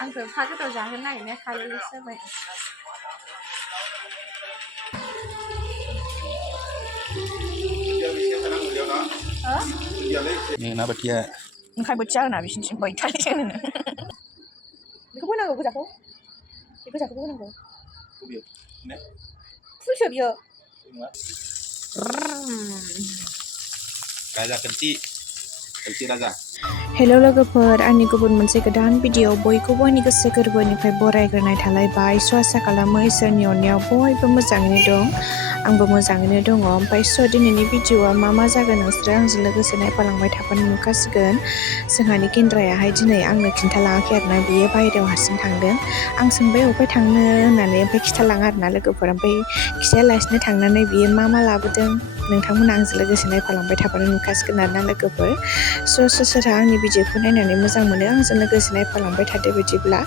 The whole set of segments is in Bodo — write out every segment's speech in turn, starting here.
आंखौ फा गोथाव जाहोनो नागिरनाया खालामल'सो जाबाय Ini kenapa dia? ओंखाय बोथिया होना बिसिनिथिं बैथालिजों होनो बेखौ होनांगौ गोजाखौ बे गोजाखौबो होनांगौ फुलसो बियो Raja Kenci Raja. हेल' लोगोफोर आंनि गुबुन मोनसे गोदान भिडिअ बयखौबो आंनि गोसो गोरबोनिफ्राय बरायग्रोनाय थालायबाय आसा खालामो इसोरनि अननायाव बयबो मोजाङैनो दं आंबो मोजाङैनो दङ ओमफ्राय दिनैनि भिडिअआ मा जागोन नोंसोरो आंजों लोगोसे नायफालांबाय थाबानो नुखासिगोन जोंहानि गेन्द्रायाहाय दिनै आंनो खिन्थालाङाखै आरोना बियो बाहेरायाव हारसिं थांदों आं सोंबाय अबाय थांनो होननानै ओमफ्राय खिथालाङा आरोना लोगोफोर ओमफ्राय खिथायालासिनो थांनानै बियो मा लाबोदों नोंथांमोना आंजों लोगोसे नायफालांबाय थाबानो नुखासिगोन आरोना लोगोफोर सोरहा आंनि भिडिअखौ नायनानै मोजां मोनो आंजों लोगोसे नायफालांबाय थादो बिदिब्ला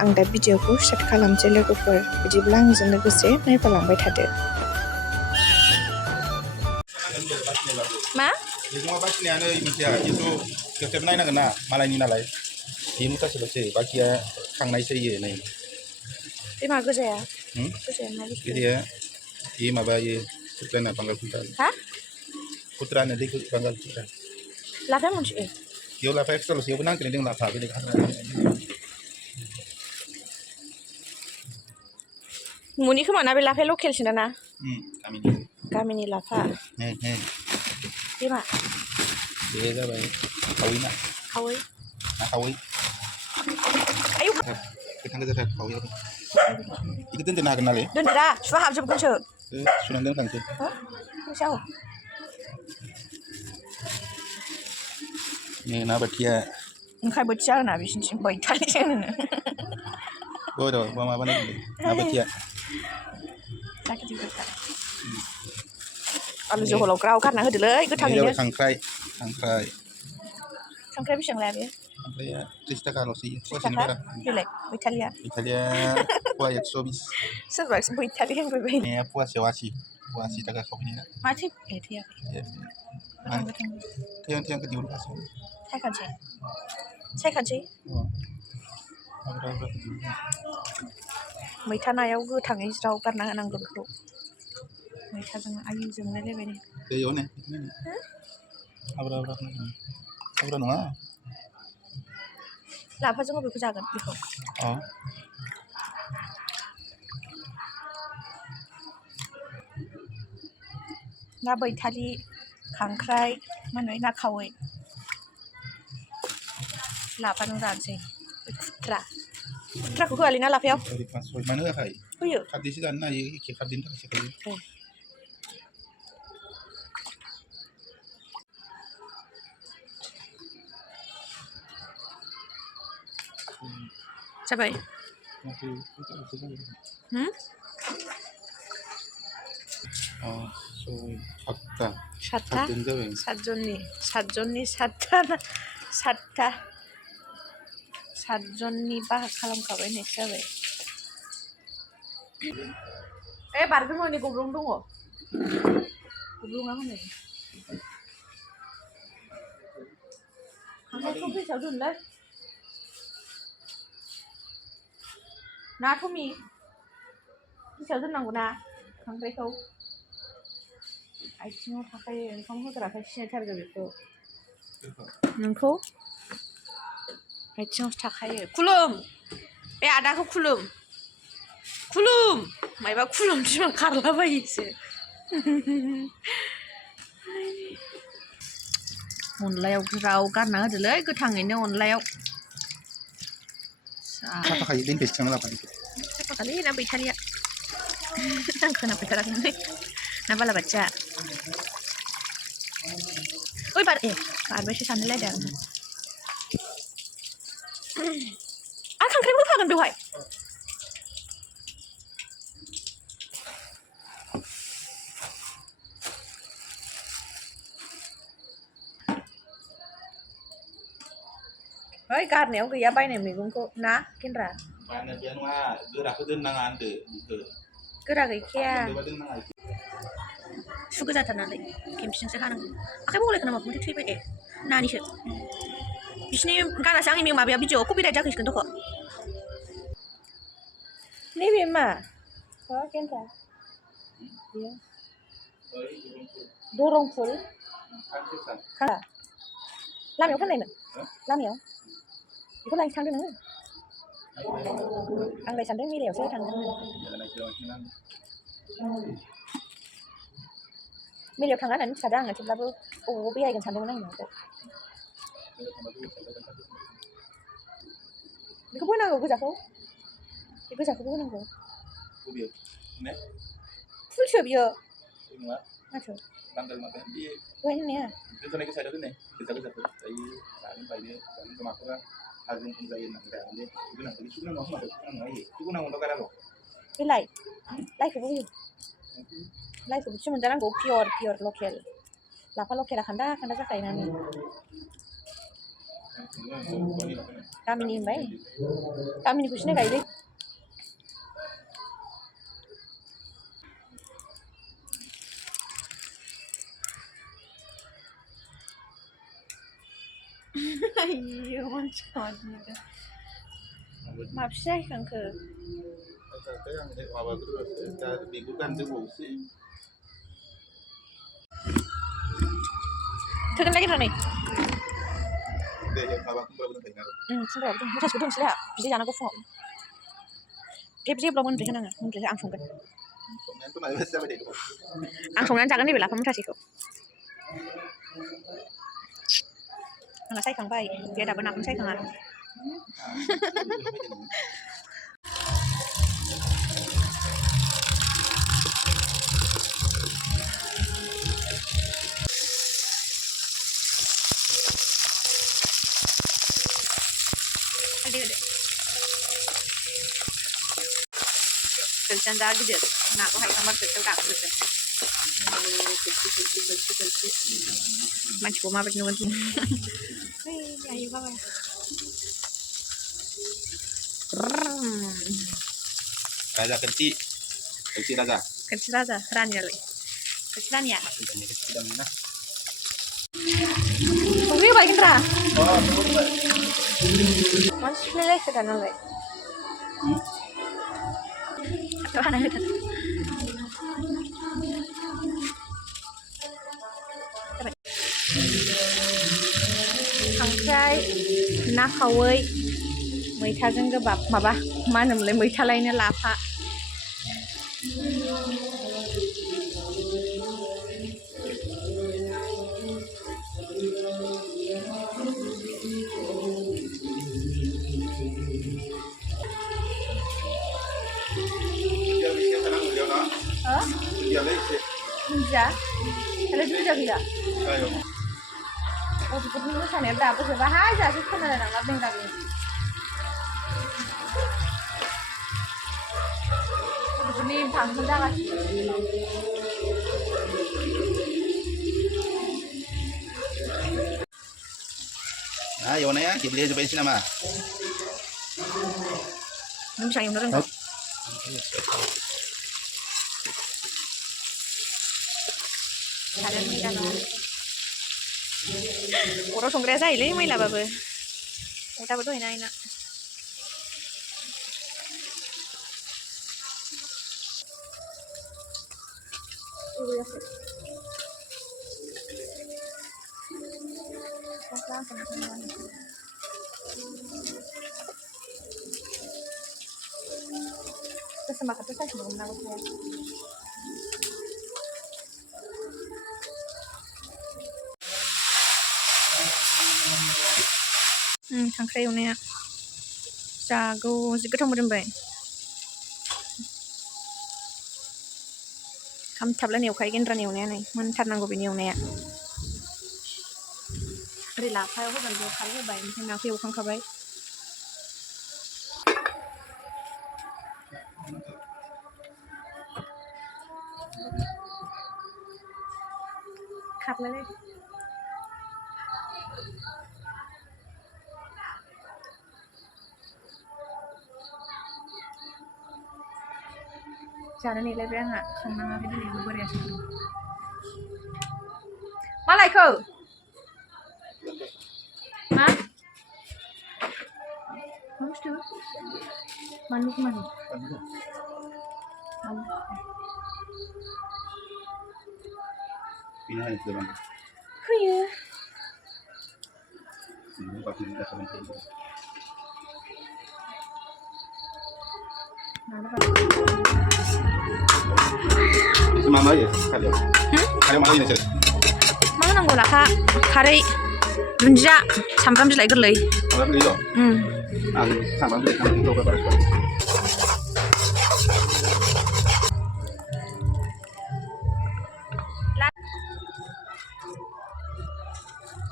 आं दा भिडिअखौ स्टार्ट खालामसै लोगोफोर बिदिब्ला आंजों लोगोसे नायफालांबाय थादो मा मैगङा बाखिनायानो मिथिया खिन्थु खेबखेब नायनांगोन ना मालायनि नालाय बे मुथासेल'सो बाखिया खांनायसो इयो नै बे मा गोजाया गोजाया बे माबा इयो खुथ्राना बांगाल खुथ्रा खुथ्रानो दैखौ बांगाल खुथ्रा लाफाया मोनसे बेयाव लाफा एक्सट्राल'सो बेयावबो नांगोन जों लाफा बेलेग मुनि खोमा ना बे लाफाया लकेलसो ना गामिनि लाफा बे मा बे जाबाय खावै ना खावै आयौ गोथां गोजाथार खावै बेखौ दोननो हागोन नालाय दोनदो दा सुवा हाबजोबगोनसो सुनानै दोनखानोसै ini kenapa dia? ओंखाय बोथिया होना बिसिनिथिं बैथालिजों होनो Bodoh, apa nih? Kenapa dia? आलु जहलाव ग्राव गारना होदोलै गोथाङैनो खांख्राइ बेसेबां लाया बे खांख्राइया 30 थाखाल'सो फवासेनि बारा बेलाय बैथालिया फवा 120 सोरबा बैथालि होनबाय बायनाया फवासेयाव 80 थाखा खावैनिया माथो थैयाखै थैहां दिहुनगासिनो सायखानोसै मैथा नायाव गोथाङै ज्राव गारना होनांगौ बेखौ मैथाजों आयु जोंलायलायबाय नै दैयाव ने हाब्रा नङा लाफाजों बबेखौ जागोन बेखौ ना बैथालि खांख्राइ मा होनो ना खावै लाफाजों जानोसै खुथ्राखौ होआलै ना लाफायाव मानो होआखै होयो खारदैसो जानो हायो एखे खारदैनि थाखायसो होयो जाबाय सातजननि बाहा खालामखाबाय होननायसो जाबाय बारगोन हनै गब्लं दङ गब्लङा हनै खांख्राइखौ बेसेयाव दोनलै ना थमि बेसेयाव दोननांगौ ना खांख्राइखौ आथिङाव थाखायो ओंखाम होग्राखाय सिनायथारगौ बेखौ नोंखौ आथिङावसो थाखायो खुलुम बे आदाखौ खुलुम मायबा खुलुम बिमा खारलाबायोसो अनलायाव ज्राव गारना होदोलै गोथाङैनो अनलायाव साफाखायो दोनफैसिगोन लाफानिखौ साफाखालै ना बैथालिया आं खोनाफेरथाराखैमोन ना बालाबाथिया बारबायसो सानलायलायदों आरो खांख्राइबो होफागोन बेवहाय गारनायाव गैया बायनाय मैगंखौ ना गेन्द्रा बायनाय गैया नङा गोराखौ दोननाङा होनदो गोरा गैखाया सु गोजाथार नालाय खेमसिजोंसो हानांगौ आखाइ बौलायखो नामा थैबाय नानिसो बिसिनि गानासो आंनि माबाया भिडिअ कपिराइट जाखैसिगोन दख' नैबे मा केन्था बेयो दरंफुल खाला लामायाव फाननायमोन लामायाव बेखौ लायनो थांदों नोङो आंलाय सानदों मेलायावसो थांदों मेलायाव थाङा होननानै मिथिखादों आङो थेवब्लाबो बबाव बेरायगोन सानदोंमोन आङो बेखौ बोनांगौ गोजाखौ बे गोजाखौबो होनांगौ फुलसो बियो माथो दहाय होननाया दोनथ'नायखौ साइडआव दोननाय गोजा दायो जानो बायनो माखौबा हाजों खम जायो होननानै जायामोन दे सुगोनांगौ दगाराल' बे लाइखौबो होयो लाइखौबोसो मोनजानांगौ पियर लकेल लाफा लकेला खान्दा जाखायोना गामिनि होनबाय गामिनिखौ सिनायखायोलै आयौ मानसिखौ माबसे जाहैखांखो बेखौ गानजोबावसै थोगोन नागिरदों नै दे माबा खुमब्राबो दोनखायो ना खुमब्राबो दं मुथासेखौ दोनसैलाय बिदि जानांगौ फुङाव जेब्ला मोनद्राय होनाङा मोनद्राय आं संगोन आं संनानै जागोन नैबे लाफा मुथासेखौ आंहा सायखांबाय बे दाबो नाखौनो सायखाङा Kerjaan dah gitu, nak aku hai kamar kerja tak kerja. Kerja. Macam apa macam tu? Ayo bawa. Raja kecil raja. Kecil raja, Rani lagi. Kecil Rani ya. Kecil dan mana? Tunggu ya baik Indra. Masih leleh sekarang leleh. Mana itu? खांख्राइ ना खावै मैथाजों गोबाब माबा मा होनोमोनलाय मैथा लायनो लाफा Ninja? Ada juga gila? Ayo. Oh, seperti itu sana ada apa sih? Bahasa sih kan ada nggak bengkak ini. Seperti 방송 나갔지. Ah, yang mana ya? Kita lihat coba di sini nama. Ini bisa yang bener Ada kan? Orang songkres aja ini main apa be? Udah betul ini enak. Terus semangat terus saya sebelum nangis ya. खांख्राइ एवनाया जागौ जि गोथाव मोदोमबाय खामथाबलायनाय एवखायो गेन्द्रानि एवनाया नै मोनथारनांगौ बेनि एवनाया ओरै लाफायाव होगोन बेयाव खारै होबाय ओमफ्राय नाखौ एवखांखाबाय खारलायलाय जानो नेलायबाय आंहा संनाङाखै दिनैबो बोरायासो मा लायखो मा Manuk man. Ini hanya sebab Iya. ini pasti tidak sebentar. Semama ya kali. Kali mana ini sih? मा होनांगौ लाफा खारै दुन्दिया सामब्राम बिलाइ गोरलै Kalau beli dong. Sama beli sama coba baru.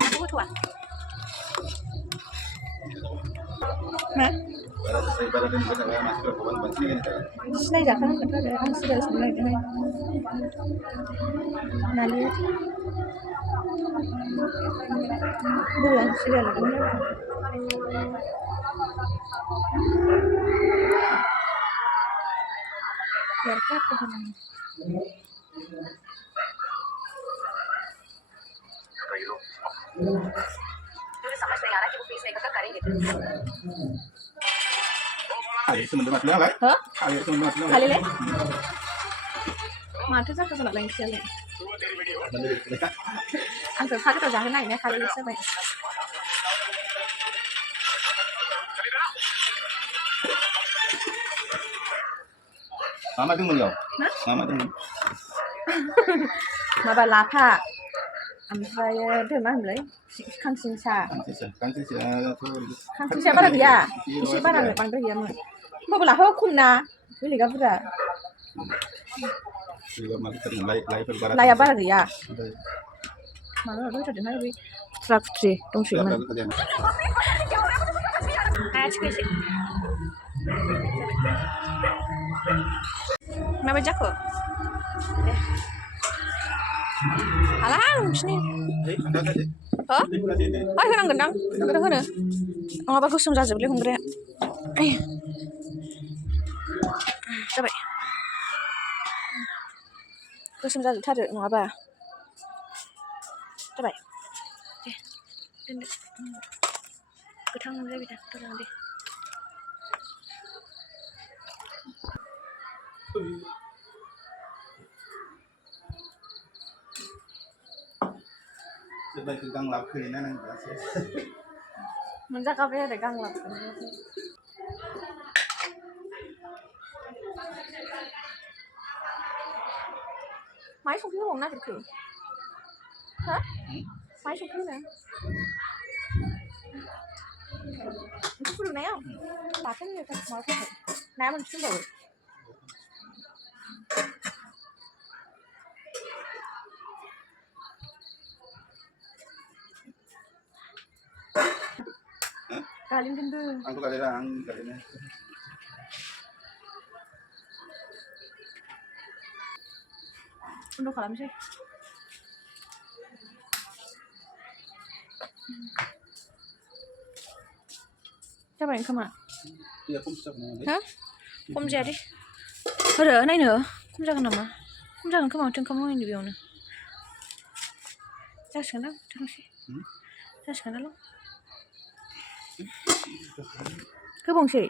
aku butuh मा Ibarat ini kita masih berkorban banci kan. सिनायजाखानांगोनथ' आरो आं सिगां संनो नागिरदोंहाय नालिया बोला serial biar capek kan sama selera cukup bisa ikut kari gitu Hari sebentar mas lah. Hah? Hari sebentar mas lah. kali le माथो जाखो जोंना लेंथियालाय आंखौ फाग्रा जाहोनो नागिरनाया खालिसो जाबाय Mama tunggu ya. Hah? Mama tunggu. माबा लाफा ओमफ्राय मा होनोमोनलाय खांसिंसा खांसिंसाया बारा गैया एसे बारा बांद्राय गैयामोन होमबाबो लाफाया खम ना बेलेगा बुरजा लाइया बारा गैया माबा होथारदोंहाय बै खुथ्रा खुथ्रि दंसोयोमोन माबायदि जाखो हाला नोंसिनि हो होनांगोनदां होनो नङाबा गोसोम जाजोबलै हमग्राया जाबाय गोसोम जाजोबथारो नङाबा जाबाय दे दोनदो गोथां मोनजाबाय दा दोननां दे Sebagai gang lapar ini nang मोनजाखाबाय आरो गांलाब माइ संख्रि होबावनो नागिरखो हो माइ संख्रि होनो ओंख्रि फुदुंनायाव बाथोन होनो माबाफोरखौ नाया मोनफिनबावो Kalian kan tuh. Aku kalian kalian. Untuk kalam sih. Siapa yang kemana? Iya, kum siap nih. Hah? Kum jadi. Ada, naik nih. Kum jangan nama. Kum jangan kemana? Tengok kamu ini biarnya. Saya sekarang, tengok sih. Saya sekarang lo. Cái bông sỉ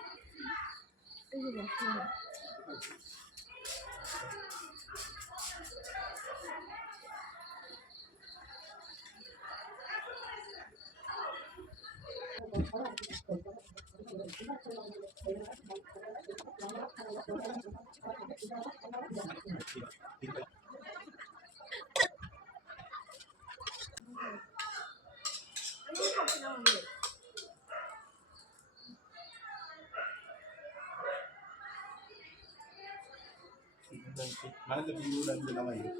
Mana tuh dulu dan nama itu.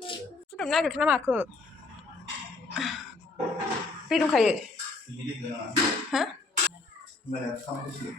Sudah menarik kenapa aku? Hidung kayak? Ini dia. Hah? Mana kamu sih?